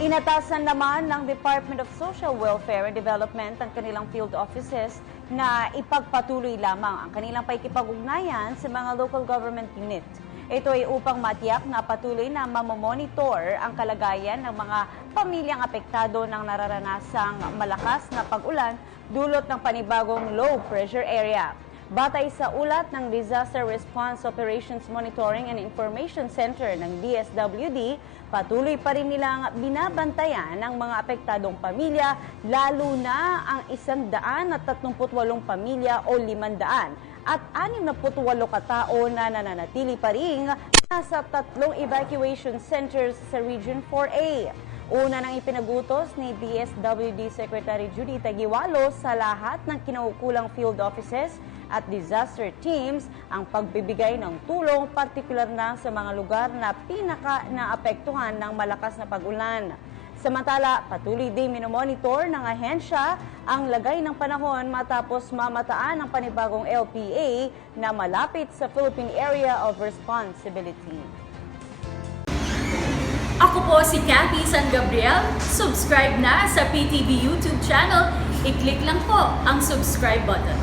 Inatasan naman ng Department of Social Welfare and Development ang kanilang field offices na ipagpatuloy lamang ang kanilang paikipag-ugnayan sa mga local government unit. Ito ay upang matiyak na patuloy na mamomonitor ang kalagayan ng mga pamilyang apektado ng nararanasang malakas na pag-ulan dulot ng panibagong low pressure area. Batay sa ulat ng Disaster Response Operations Monitoring and Information Center ng DSWD, patuloy pa rin nilang binabantayan ang mga apektadong pamilya, lalo na ang 138 pamilya o 500 at 68 katao na nananatili pa rin nasa 3 evacuation centers sa Region 4A. Una nang ipinagutos ni DSWD Secretary Judy Taguiwalo sa lahat ng kinaukulang field offices at disaster teams ang pagbibigay ng tulong, partikular na sa mga lugar na pinaka-naapektuhan ng malakas na pag-ulan. Samantala, patuloy din minomonitor ng ahensya ang lagay ng panahon matapos mamataan ang panibagong LPA na malapit sa Philippine Area of Responsibility. Ako po si Cathy San Gabriel. Subscribe na sa PTV YouTube channel. I-click lang po ang subscribe button.